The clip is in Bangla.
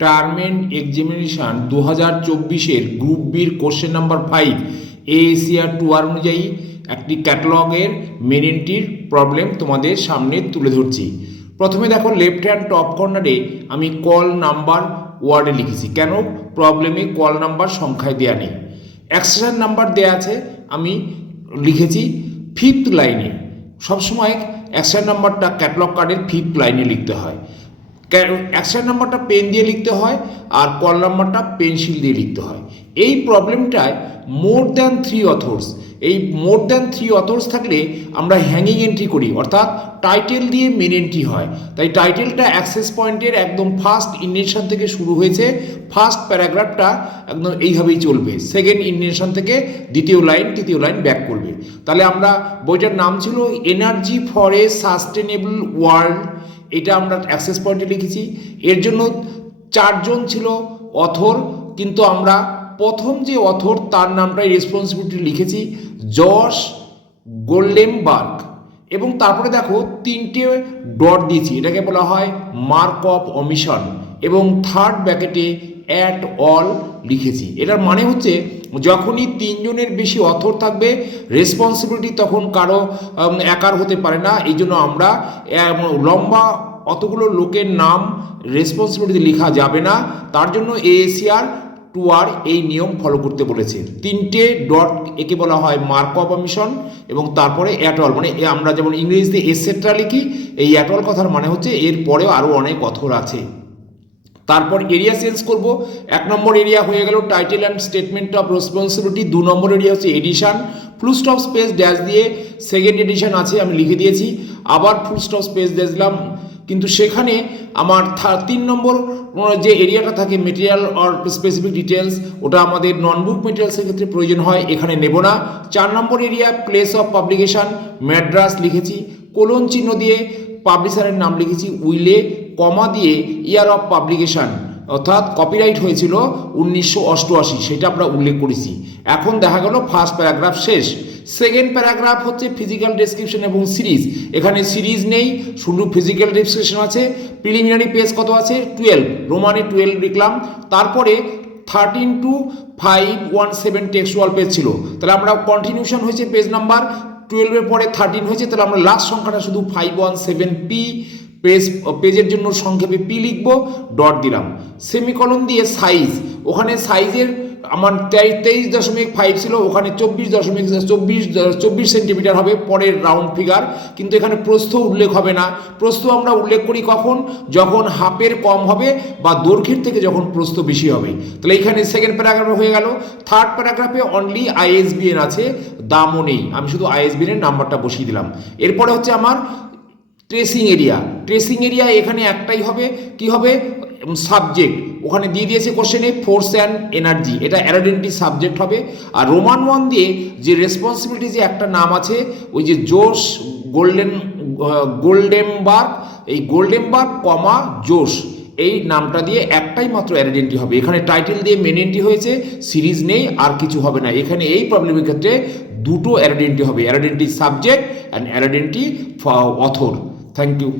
টার্ম এন্ড এক্সামিনেশন 2024-এর গ্রুপ বির কোশ্চেন নাম্বার 5 এএসিআর 2 অনুযায়ী একটি ক্যাটালগের মেন এন্ট্রির প্রবলেম তোমাদের সামনে তুলে ধরছি। প্রথমে দেখো লেফট হ্যান্ড টপ কর্নারে আমি কল নাম্বার ওয়ার্ডে লিখেছি, কেন প্রবলেমে কল নাম্বার সংখ্যায় দেওয়া নেই। এক্সটেনশন নাম্বার দেওয়া আছে, আমি লিখেছি 5th লাইনে। সবসময় এক্সটেনশন নাম্বারটা ক্যাটালগ কার্ডের 5th লাইনে লিখতে হয়। এক্সট্রা নাম্বারটা পেন দিয়ে লিখতে হয় আর কল নাম্বারটা পেন্সিল দিয়ে লিখতে হয়। এই প্রবলেমটায় মোর দ্যান 3 অথর্স, এই মোর দ্যান 3 অথর্স থাকলে আমরা হ্যাঙ্গিং এন্ট্রি করি, অর্থাৎ টাইটেল দিয়ে মেন এন্ট্রি হয়। তাই টাইটেলটা অ্যাক্সেস পয়েন্টের একদম ফার্স্ট ইন্ডেনশন থেকে শুরু হয়েছে, ফার্স্ট প্যারাগ্রাফটা একদম এইভাবেই চলবে, সেকেন্ড ইন্ডেনশন থেকে দ্বিতীয় লাইন তৃতীয় লাইন ব্যাক করবে। তাহলে আমরা বইটার নাম ছিল energy for a sustainable world, এটা আমরা অ্যাক্সেস পয়েন্টে লিখেছি। এর জন্য 4 জন ছিল অথর, কিন্তু আমরা প্রথম যে অথর তার নামটাই রেসপন্সিবিলিটি লিখেছি জশ গোল্ডেনবার্গ, এবং তারপরে দেখো 3টে ডট দিয়েছি, এটাকে বলা হয় মার্ক অফ অমিশন, এবং থার্ড ব্র্যাকেটে অ্যাট অল লিখেছি। এটার মানে হচ্ছে যখনই 3 জনের বেশি অথর থাকবে রেসপন্সিবিলিটি তখন কারো একার হতে পারে না, এই জন্য আমরা লম্বা অতগুলো লোকের নাম রেসপন্সিবিলিটি লেখা যাবে না, তার জন্য এএসিআর 2 এই নিয়ম ফলো করতে বলেছে। 3টে ডট একে বলা হয় মার্ক অফ অমিশন, এবং তারপরে অ্যাট অল, মানে আমরা যেমন ইংরেজিতে এসেট্রা লিখি, এই অ্যাট অল কথার মানে হচ্ছে এর পরেও আরও অনেক অথর আছে। তারপর এরিয়া চেঞ্জ করব। 1 নম্বর এরিয়া হয়ে গেল title and statement of responsibility, 2 নম্বর এরিয়া হচ্ছে edition, full stop space dash দিয়ে সেকেন্ড এডিশন আছে আমি লিখে দিয়েছি, আবার ফুল স্টপ স্পেস ড্যাশ দিলাম, কিন্তু সেখানে আমার 3 নম্বর যে এরিয়াটা থাকে মেটেরিয়াল অর স্পেসিফিক ডিটেলস, ওটা আমাদের নন বুক মেটেরিয়ালসের ক্ষেত্রে প্রয়োজন হয়, এখানে নেব না। 4 নম্বর area place of publication Madras লিখেছি, কোলন চিহ্ন দিয়ে পাবলিশারের নাম লিখেছি, উইলে কমা দিয়ে ইয়ার অফ পাবলিকেশন, অর্থাৎ কপিরাইট হয়েছিল 1988, সেটা আমরা উল্লেখ করেছি। এখন দেখা গেল ফার্স্ট প্যারাগ্রাফ শেষ। সেকেন্ড প্যারাগ্রাফ হচ্ছে ফিজিক্যাল ডেসক্রিপশন এবং সিরিজ, এখানে সিরিজ নেই, শুধু ফিজিক্যাল ডেসক্রিপশন আছে। প্রিলিমিনারি পেজ কত আছে 12, রোমানে 12 লিখলাম। তারপরে 13 to 517 টেক্সচুয়াল পেজ ছিল, তাহলে আমরা কন্টিনিউশন হয়েছে পেজ নাম্বার 12-এর পরে 13 হয়েছে, তাহলে আমরা লাস্ট সংখ্যাটা শুধু 517p, পেজের জন্য সংক্ষেপে পি লিখবো, ডট দিলাম, সেমিকলন দিয়ে সাইজ, ওখানে সাইজের আমার 23.5 ছিল, ওখানে 24 সেন্টিমিটার হবে পরের রাউন্ড ফিগার, কিন্তু এখানে প্রস্থ উল্লেখ হবে না। প্রস্থ আমরা উল্লেখ করি কখন, যখন হাফের কম হবে বা দৈর্ঘ্যের থেকে যখন প্রস্থ বেশি হবে। তাহলে এখানে সেকেন্ড প্যারাগ্রাফ হয়ে গেল। থার্ড প্যারাগ্রাফে অনলি আইএসবিএন আছে, দামও নেই, আমি শুধু আইএসবিএন এর নাম্বারটা বসিয়ে দিলাম। এরপরে হচ্ছে আমার ট্রেসিং এরিয়া। ট্রেসিং এরিয়া এখানে একটাই হবে, কি হবে, সাবজেক্ট, ওখানে দিয়ে দিয়েছে কোশ্চেনে ফোর্স অ্যান্ড এনার্জি, এটা অ্যাডেন্টি সাবজেক্ট হবে। আর রোমান 1 দিয়ে যে রেসপন্সিবিলিটি যে একটা নাম আছে, ওই যে জোশ গোল্ডেনবার্গ, এই গোল্ডেনবার্গ কমা জোশ, এই নামটা দিয়ে একটাই মাত্র অ্যাডেন্টি হবে। এখানে টাইটেল দিয়ে মেন এন্ট্রি হয়েছে, সিরিজ নেই, আর কিছু হবে না। এখানে এই প্রবলেমের ক্ষেত্রে 2টো অ্যাডেন্টি হবে, added entry subject and added entry author. Thank you.